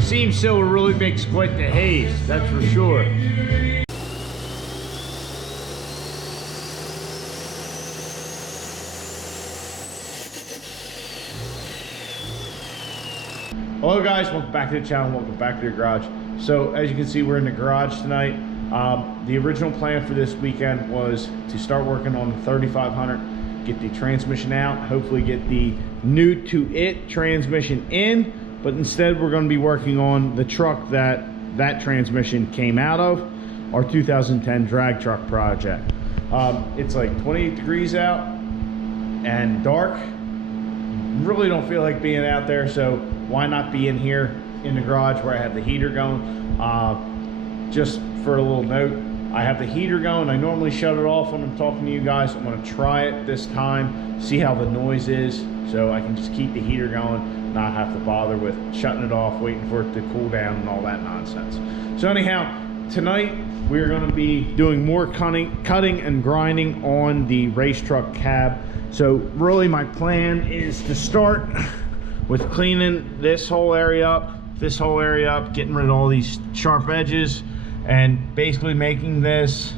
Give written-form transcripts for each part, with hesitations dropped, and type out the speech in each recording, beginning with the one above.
Seam silver really makes quite the haze, that's for sure. Hello guys, welcome back to the channel, welcome back to your garage. So as you can see, we're in the garage tonight. The original plan for this weekend was to start working on the 3500, get the transmission out, hopefully get the new to it transmission in, but instead we're going to be working on the truck that transmission came out of, our 2010 drag truck project. It's like 28 degrees out and dark. Really don't feel like being out there, so why not be in here in the garage where I have the heater going. Just for a little note, I have the heater going. I normally shut it off when I'm talking to you guys. I'm going to try it this time, see how the noise is, so I can just keep the heater going, not have to bother with shutting it off, waiting for it to cool down and all that nonsense. So anyhow, tonight we're going to be doing more cutting and grinding on the race truck cab. So really my plan is to start with cleaning this whole area up, getting rid of all these sharp edges, and basically making this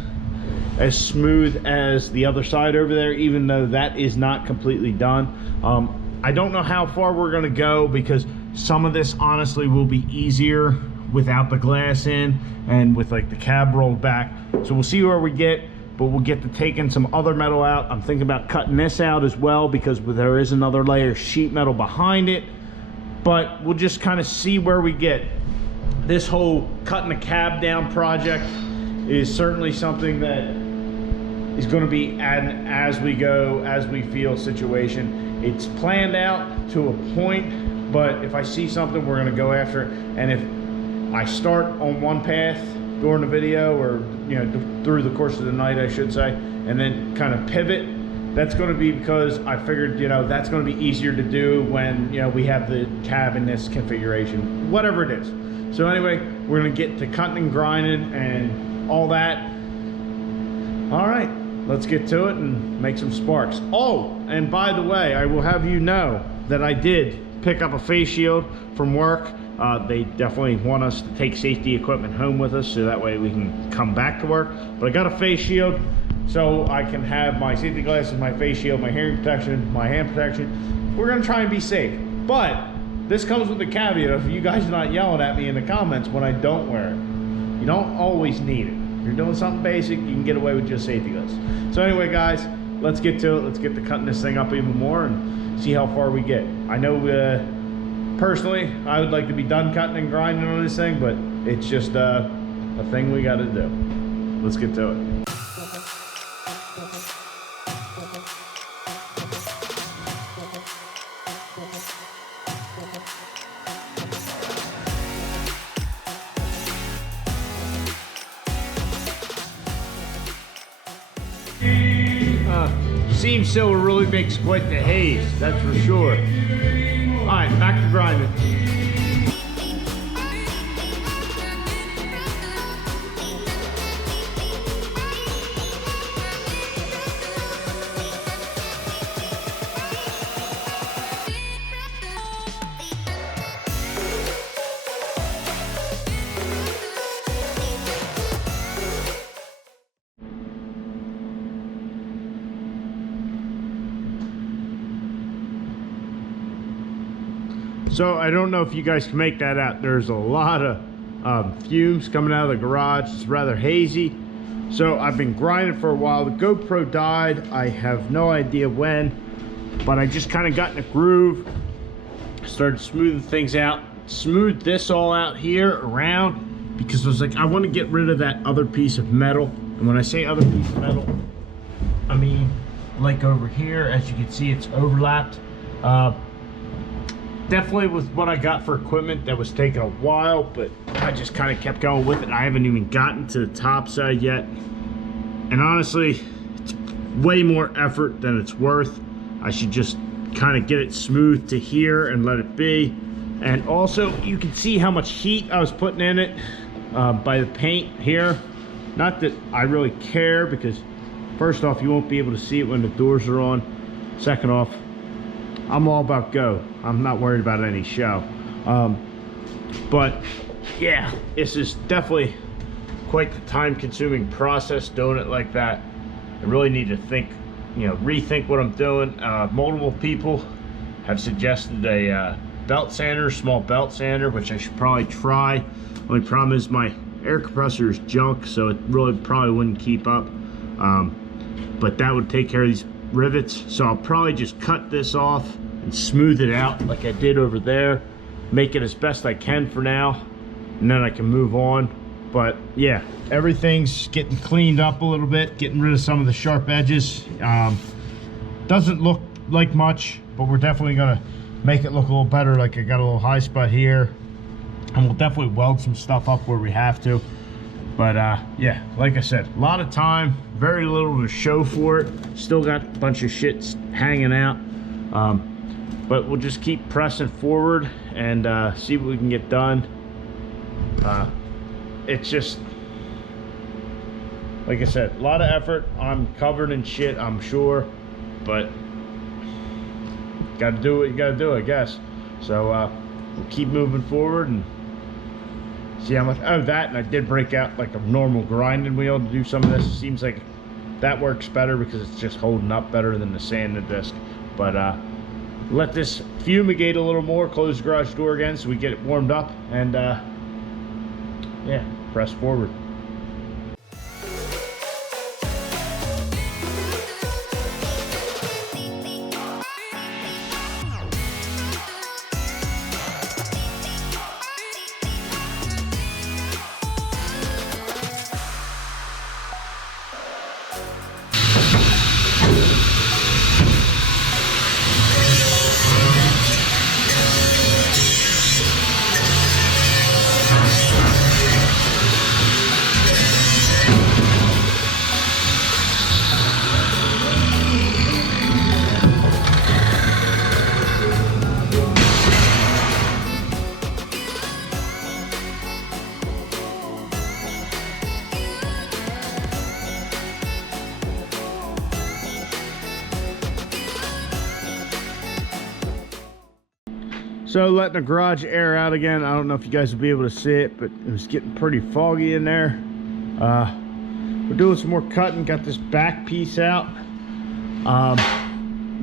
as smooth as the other side over there, even though that is not completely done. I don't know how far we're gonna go, because some of this honestly will be easier without the glass in and with like the cab rolled back. So we'll see where we get, but we'll get to taking some other metal out. I'm thinking about cutting this out as well, because there is another layer of sheet metal behind it, but we'll just kind of see where we get. This whole cutting the cab down project is certainly something that is going to be an as we go, as we feel situation. It's planned out to a point, but if I see something, we're going to go after it. And if I start on one path during the video, or through the course of the night I should say, and then kind of pivot, that's going to be because I figured that's going to be easier to do when we have the cab in this configuration, whatever it is. So anyway, we're going to get to cutting and grinding and all that. All right, let's get to it and make some sparks. Oh, and by the way, I will have you know that I did pick up a face shield from work. They definitely want us to take safety equipment home with us, so that way we can come back to work. But I got a face shield so I can have my safety glasses, my face shield, my hearing protection, my hand protection. We're gonna try and be safe. But this comes with the caveat of you guys not yelling at me in the comments when I don't wear it. You don't always need it. If you're doing something basic, you can get away with just safety glasses. So anyway, guys, let's get to it. Let's get to cutting this thing up even more and see how far we get. I know personally, I would like to be done cutting and grinding on this thing, but it's just a thing we got to do. Let's get to it. Seam silver really makes quite the haze, that's for sure. All right, back to grinding. So I don't know if you guys can make that out. There's a lot of fumes coming out of the garage. It's rather hazy. So I've been grinding for a while. The GoPro died. I have no idea when, but I just kind of got in a groove. Started smoothing things out. Smoothed this all out here around, because I was like, I want to get rid of that other piece of metal. And when I say other piece of metal, I mean like over here. As you can see, it's overlapped. Definitely with what I got for equipment, that was taking a while, but I just kind of kept going with it. I haven't even gotten to the top side yet. And honestly, it's way more effort than it's worth. I should just kind of get it smooth to here and let it be. And also, you can see how much heat I was putting in it by the paint here. Not that I really care, because first off, you won't be able to see it when the doors are on. Second off, I'm all about go. I'm not worried about any show. But yeah, this is definitely quite the time-consuming process doing it like that. I really need to think, you know, rethink what I'm doing. Multiple people have suggested a belt sander, small belt sander, which I should probably try. Only problem is my air compressor is junk, so it really probably wouldn't keep up. But that would take care of these rivets. So I'll probably just cut this off and smooth it out like I did over there. Make it as best I can for now, and then I can move on. But yeah, everything's getting cleaned up a little bit, getting rid of some of the sharp edges. Doesn't look like much, but we're definitely gonna make it look a little better. Like I got a little high spot here, and we'll definitely weld some stuff up where we have to. But yeah, like I said, a lot of time, very little to show for it. Still got a bunch of shit hanging out. But we'll just keep pressing forward and see what we can get done. It's just, like I said, a lot of effort. I'm covered in shit, I'm sure, but gotta do what you gotta do, I guess. So we'll keep moving forward and see how much. Oh, that, and I did break out like a normal grinding wheel to do some of this. It seems like that works better because it's just holding up better than the sanding disc. But let this fumigate a little more, close the garage door again so we get it warmed up, and yeah, press forward. So letting the garage air out again. I don't know if you guys will be able to see it, but it was getting pretty foggy in there. We're doing some more cutting, got this back piece out.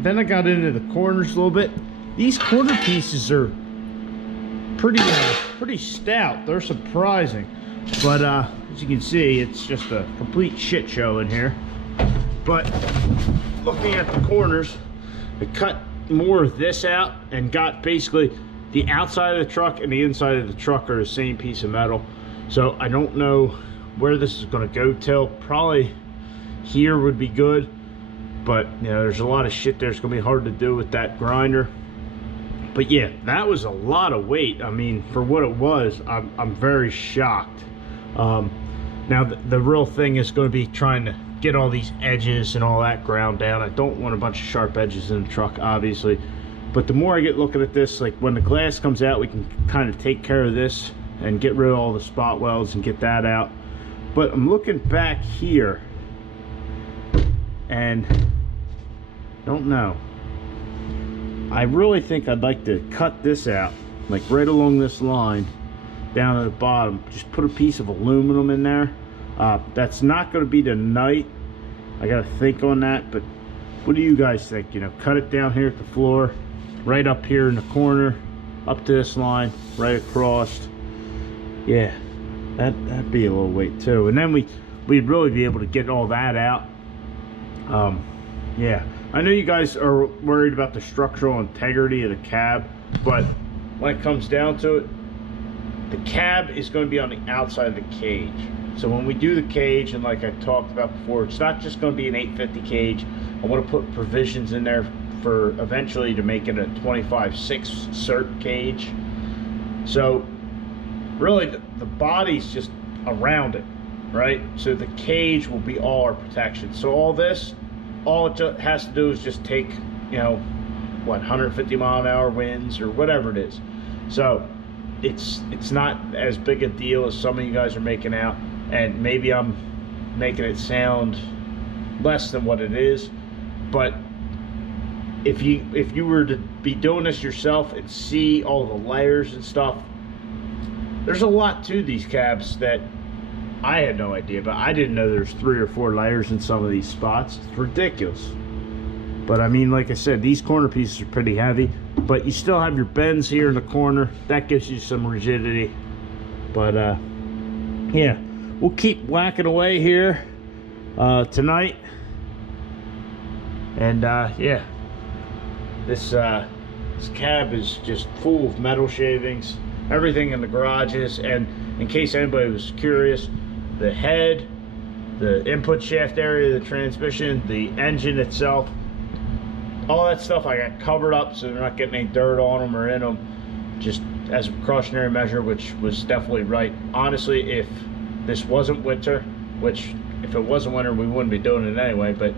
Then I got into the corners a little bit. These corner pieces are pretty stout. They're surprising. But as you can see, it's just a complete shit show in here. But looking at the corners, I cut more of this out and got basically the outside of the truck and the inside of the truck are the same piece of metal. So I don't know where this is going to go till. Probably here would be good, but you know, there's a lot of shit there. It's going to be hard to do with that grinder. But yeah, that was a lot of weight. I mean, for what it was, I'm very shocked. Now the real thing is going to be trying to get all these edges and all that ground down. I don't want a bunch of sharp edges in the truck, obviously, but the more I get looking at this, like when the glass comes out, we can kind of take care of this and get rid of all the spot welds and get that out. But I'm looking back here and don't know. I really think I'd like to cut this out, like right along this line down at the bottom. Just put a piece of aluminum in there. That's not going to be tonight. I got to think on that, but what do you guys think? You know, cut it down here at the floor, right up here in the corner, up to this line, right across. Yeah, that'd be a little weight too. And then we'd really be able to get all that out. Yeah, I know you guys are worried about the structural integrity of the cab, but when it comes down to it, the cab is going to be on the outside of the cage. So when we do the cage, and like I talked about before, it's not just going to be an 850 cage. I want to put provisions in there for eventually to make it a 25/6 cert cage. So really the body's just around it, right? So the cage will be all our protection. So all this, all it has to do is just take, you know, what, 150 mile an hour winds or whatever it is. So it's not as big a deal as some of you guys are making out, and maybe I'm making it sound less than what it is. But if you were to be doing this yourself and see all the layers and stuff, There's a lot to these cabs that I had no idea, but I didn't know there's 3 or 4 layers in some of these spots. It's ridiculous. But I mean, like I said, these corner pieces are pretty heavy, but you still have your bends here in the corner. That gives you some rigidity. But yeah, we'll keep whacking away here tonight. And yeah, this cab is just full of metal shavings, everything in the garages. And in case anybody was curious, the head, the input shaft area, the transmission, the engine itself, all that stuff I got covered up so they're not getting any dirt on them or in them, just as a precautionary measure, which was definitely right. Honestly, if this wasn't winter, which if it wasn't winter we wouldn't be doing it anyway, but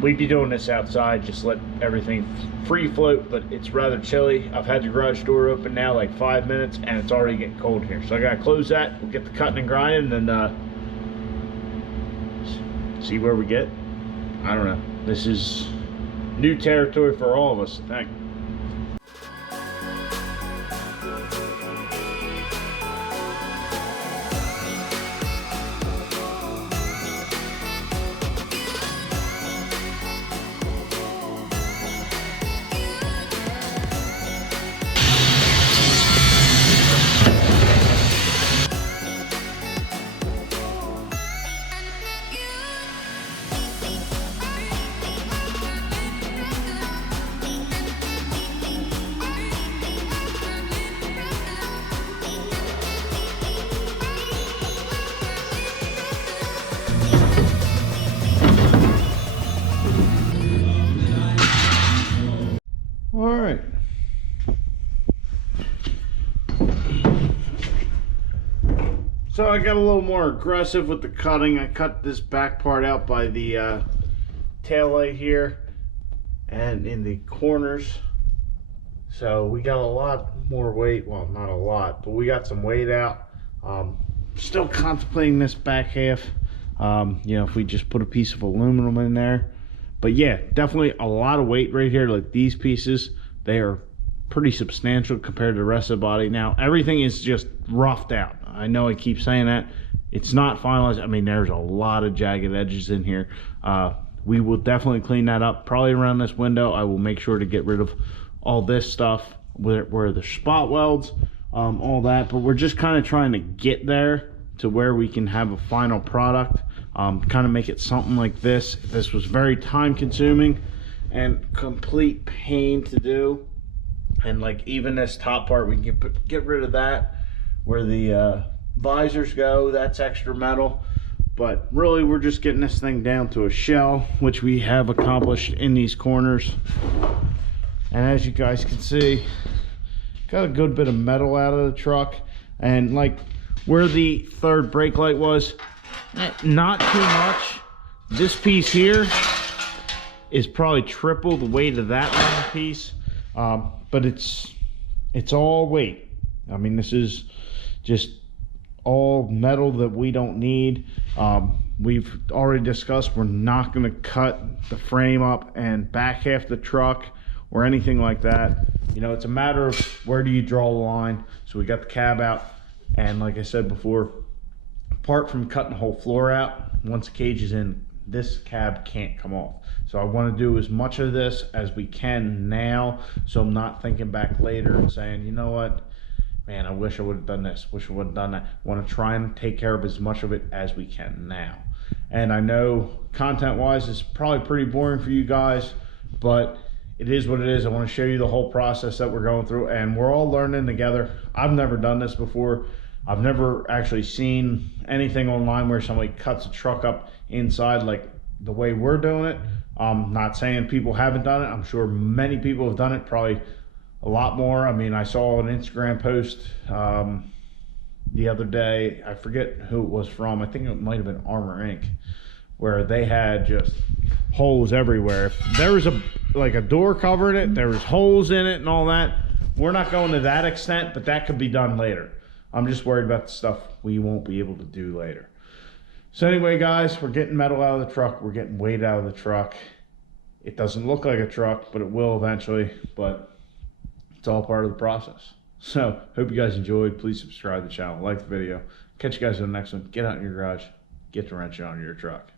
we'd be doing this outside, just let everything free float. But it's rather chilly. I've had the garage door open now like 5 minutes and it's already getting cold here, so I gotta close that. We'll get the cutting and grinding and see where we get. I don't know, this is new territory for all of us, I think. Alright. So I got a little more aggressive with the cutting. I cut this back part out by the tail light here and in the corners. So we got a lot more weight. Well, not a lot, but we got some weight out. Still contemplating this back half. You know, if we just put a piece of aluminum in there. But yeah, definitely a lot of weight right here. Like these pieces, they are pretty substantial compared to the rest of the body. Now, everything is just roughed out. I know I keep saying that. It's not finalized. I mean, there's a lot of jagged edges in here. We will definitely clean that up. Probably around this window, I will make sure to get rid of all this stuff where the spot welds, all that. But we're just kind of trying to get there to where we can have a final product. Kind of make it something like this. This was very time consuming and complete pain to do. And like even this top part, we can get rid of that. Where the visors go, that's extra metal. But really we're just getting this thing down to a shell, which we have accomplished in these corners. And as you guys can see, got a good bit of metal out of the truck. And like where the third brake light was, not too much. This piece here is probably triple the weight of that one piece, but it's all weight. I mean, this is just all metal that we don't need. We've already discussed we're not going to cut the frame up and back half the truck or anything like that. You know, it's a matter of where do you draw the line. So we got the cab out, and like I said before, apart from cutting the whole floor out, once the cage is in, this cab can't come off. So I want to do as much of this as we can now, so I'm not thinking back later and saying, you know what, man, I wish I would have done this, wish I would have done that. I want to try and take care of as much of it as we can now. And I know content wise it's probably pretty boring for you guys, but it is what it is. I want to show you the whole process that we're going through, and we're all learning together. I've never done this before. I've never actually seen anything online where somebody cuts a truck up inside like the way we're doing it. I'm not saying people haven't done it. I'm sure many people have done it, probably a lot more. I mean, I saw an Instagram post the other day. I forget who it was from. I think it might have been Armor Inc., where they had just holes everywhere. If there was a door covering it, there was holes in it and all that. We're not going to that extent, but that could be done later. I'm just worried about the stuff we won't be able to do later. So anyway, guys, we're getting metal out of the truck. We're getting weight out of the truck. It doesn't look like a truck, but it will eventually. But it's all part of the process. So hope you guys enjoyed. Please subscribe to the channel, like the video. Catch you guys in the next one. Get out in your garage, get the wrench on your truck.